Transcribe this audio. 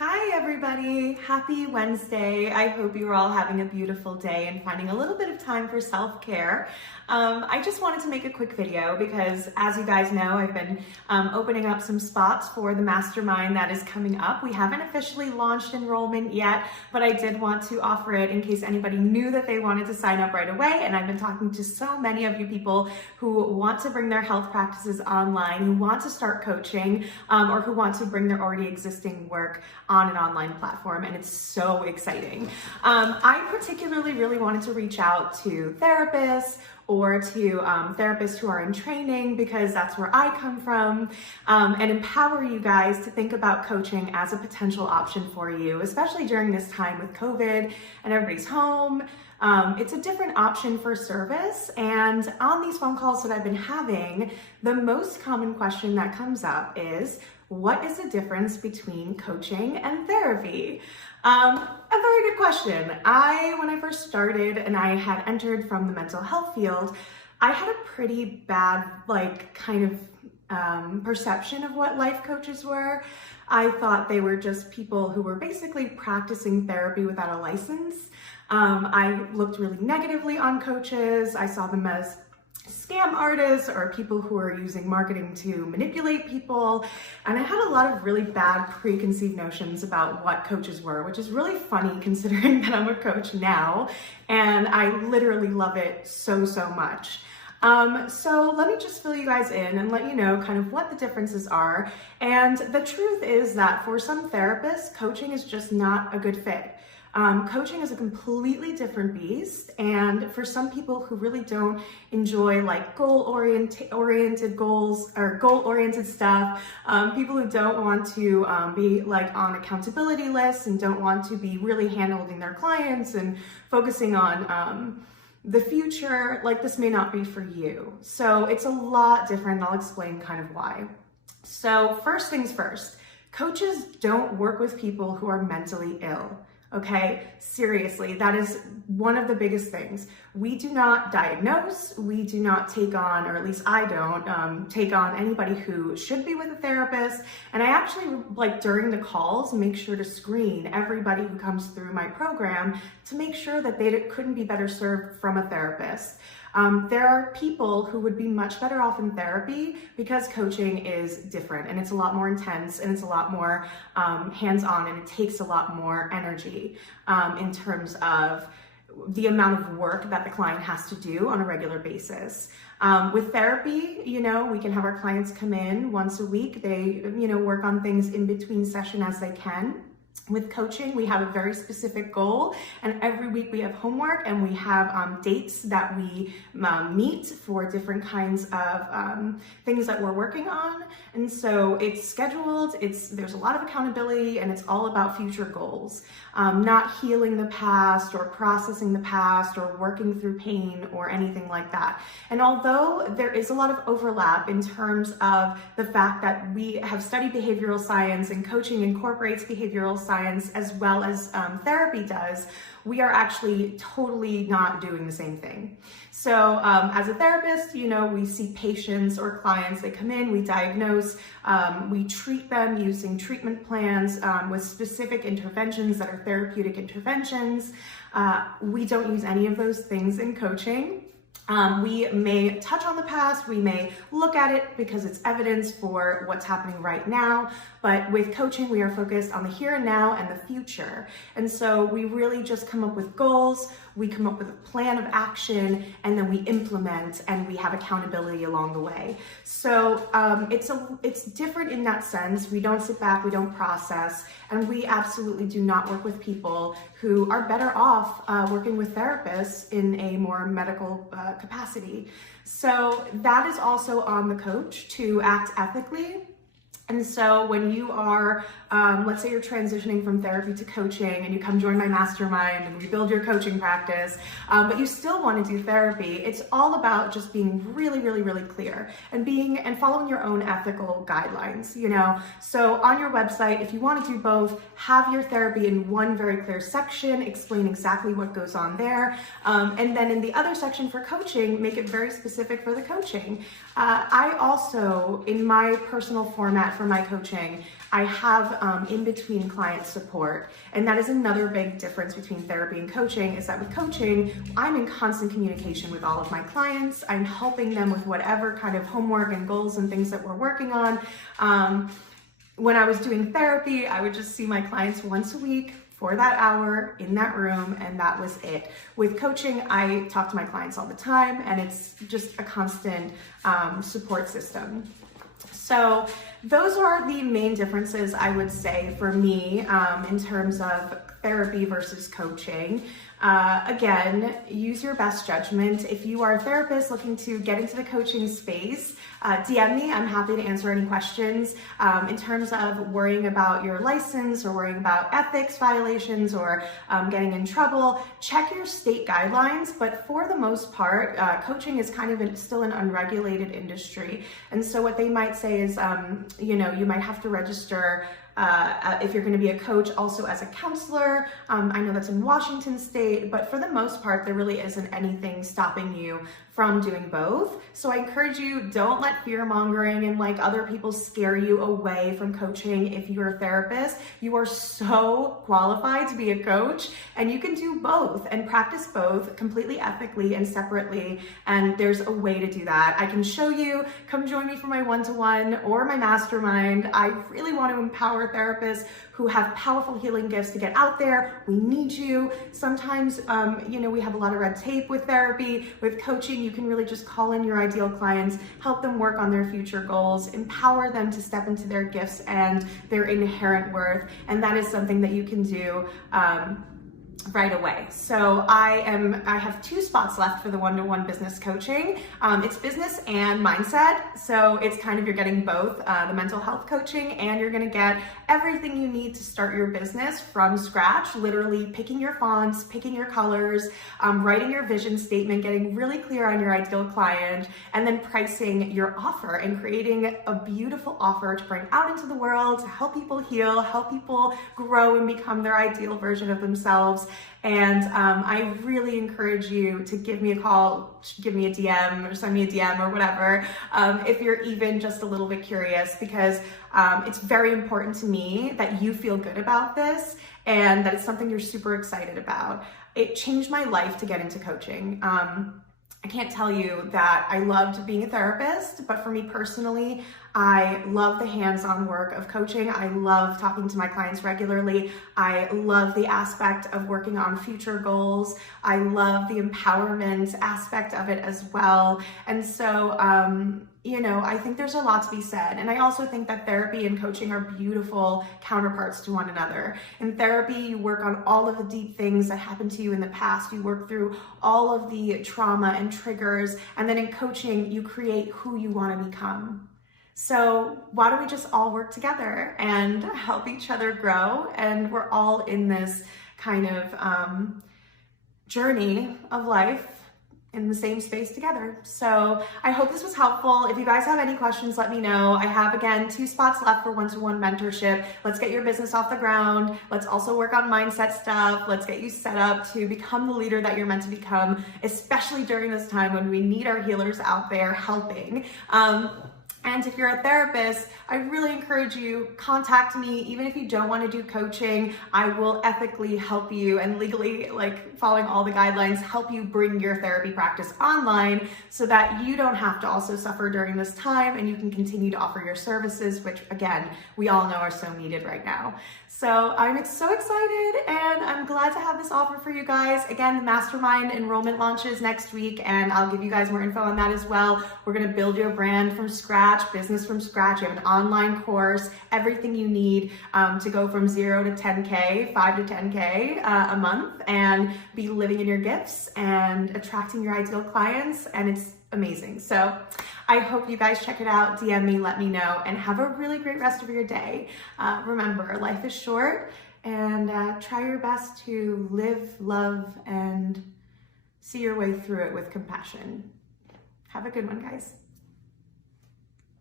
Hi everybody, happy Wednesday. I hope you're all having a beautiful day and finding a little bit of time for self-care. I just wanted to make a quick video because, as you guys know, I've been opening up some spots for the mastermind that is coming up. We haven't officially launched enrollment yet, but I did want to offer it in case anybody knew that they wanted to sign up right away. And I've been talking to so many of you people who want to bring their health practices online, who want to start coaching, or who want to bring their already existing work on an online platform, and it's so exciting. I particularly really wanted to reach out to therapists or to therapists who are in training, because that's where I come from, and empower you guys to think about coaching as a potential option for you, especially during this time with COVID and everybody's home. It's a different option for service, and on these phone calls that I've been having, the most common question that comes up is, what is the difference between coaching and therapy? A very good question. When I first started and I had entered from the mental health field, I had a pretty bad, perception of what life coaches were. I thought they were just people who were basically practicing therapy without a license. I looked really negatively on coaches. I saw them as scam artists or people who are using marketing to manipulate people. And I had a lot of really bad preconceived notions about what coaches were, which is really funny considering that I'm a coach now and I literally love it so much. So let me just fill you guys in and let you know kind of what the differences are. And the truth is that for some therapists, coaching is just not a good fit. Coaching is a completely different beast, and for some people who really don't enjoy goal-oriented goals or goal-oriented stuff, people who don't want to be on accountability lists and don't want to be really hand-holding their clients and focusing on the future, this may not be for you. So it's a lot different, and I'll explain kind of why. So first things first, coaches don't work with people who are mentally ill. Okay, seriously, that is one of the biggest things. We do not diagnose, we do not take on, or at least I don't, take on anybody who should be with a therapist. And I actually, during the calls, make sure to screen everybody who comes through my program to make sure that they couldn't be better served from a therapist. There are people who would be much better off in therapy because coaching is different and it's a lot more intense and it's a lot more hands-on, and it takes a lot more energy in terms of the amount of work that the client has to do on a regular basis. With therapy, we can have our clients come in once a week. They, work on things in between session as they can. With coaching, we have a very specific goal, and every week we have homework and we have dates that we meet for different kinds of things that we're working on. And so it's scheduled, there's a lot of accountability, and it's all about future goals, not healing the past or processing the past or working through pain or anything like that. And although there is a lot of overlap in terms of the fact that we have studied behavioral science and coaching incorporates behavioral science as well as therapy does, we are actually totally not doing the same thing. So as a therapist, we see patients or clients, they come in, we diagnose, we treat them using treatment plans with specific interventions that are therapeutic interventions. We don't use any of those things in coaching. We may touch on the past, we may look at it because it's evidence for what's happening right now, but with coaching, we are focused on the here and now and the future. And so we really just come up with goals, we come up with a plan of action, and then we implement, and we have accountability along the way. So it's different in that sense. We don't sit back, we don't process, and we absolutely do not work with people who are better off working with therapists in a more medical capacity. So that is also on the coach to act ethically. And so when you are, let's say you're transitioning from therapy to coaching and you come join my mastermind and we build your coaching practice, but you still want to do therapy, it's all about just being really clear and following your own ethical guidelines, So on your website, if you want to do both, have your therapy in one very clear section, explain exactly what goes on there. And then in the other section for coaching, make it very specific for the coaching. I also, in my personal format for my coaching, I have in-between client support. And that is another big difference between therapy and coaching, is that with coaching, I'm in constant communication with all of my clients. I'm helping them with whatever kind of homework and goals and things that we're working on. When I was doing therapy, I would just see my clients once a week for that hour in that room, and that was it. With coaching, I talk to my clients all the time, and it's just a constant support system. So those are the main differences, I would say, for me in terms of therapy versus coaching. Again, use your best judgment. If you are a therapist looking to get into the coaching space, DM me. I'm happy to answer any questions. In terms of worrying about your license or worrying about ethics violations or getting in trouble, check your state guidelines. But for the most part, coaching is kind of still an unregulated industry. And so what they might say is, you might have to register if you're going to be a coach also as a counselor. I know that's in Washington state, but for the most part, there really isn't anything stopping you from doing both. So I encourage you, don't let fear mongering and like other people scare you away from coaching. If you're a therapist, you are so qualified to be a coach, and you can do both and practice both completely ethically and separately. And there's a way to do that. I can show you. Come join me for my one-to-one or my mastermind. I really want to empower therapists who have powerful healing gifts to get out there. We need you. Sometimes, we have a lot of red tape with therapy. With coaching, you can really just call in your ideal clients, help them work on their future goals, empower them to step into their gifts and their inherent worth. And that is something that you can do right away. So I have 2 spots left for the one-to-one business coaching. It's business and mindset. So it's kind of, you're getting both the mental health coaching, and you're going to get everything you need to start your business from scratch, literally picking your fonts, picking your colors, writing your vision statement, getting really clear on your ideal client, and then pricing your offer and creating a beautiful offer to bring out into the world, to help people heal, help people grow and become their ideal version of themselves. And I really encourage you to give me a call, give me a DM, or send me a DM or whatever, if you're even just a little bit curious, because it's very important to me that you feel good about this and that it's something you're super excited about. It changed my life to get into coaching. I can't tell you that I loved being a therapist, but for me personally, I love the hands-on work of coaching. I love talking to my clients regularly. I love the aspect of working on future goals. I love the empowerment aspect of it as well. And so, I think there's a lot to be said. And I also think that therapy and coaching are beautiful counterparts to one another. In therapy, you work on all of the deep things that happened to you in the past. You work through all of the trauma and triggers. And then in coaching, you create who you want to become. So why don't we just all work together and help each other grow? And we're all in this kind of journey of life in the same space together. So I hope this was helpful. If you guys have any questions, let me know. I have, again, 2 spots left for one-to-one mentorship. Let's get your business off the ground. Let's also work on mindset stuff. Let's get you set up to become the leader that you're meant to become, especially during this time when we need our healers out there helping. And if you're a therapist, I really encourage you, contact me. Even if you don't want to do coaching, I will ethically help you and legally, following all the guidelines, help you bring your therapy practice online so that you don't have to also suffer during this time, and you can continue to offer your services, which again, we all know are so needed right now. So I'm so excited, and I'm glad to have this offer for you guys. Again, the mastermind enrollment launches next week, and I'll give you guys more info on that as well. We're going to build your brand from scratch, business from scratch. You have an online course, everything you need to go from 0 to 10K, 5 to 10K a month, and be living in your gifts and attracting your ideal clients. And it's amazing. So I hope you guys check it out. DM me, let me know, and have a really great rest of your day. Remember, life is short, and try your best to live, love, and see your way through it with compassion. Have a good one, guys.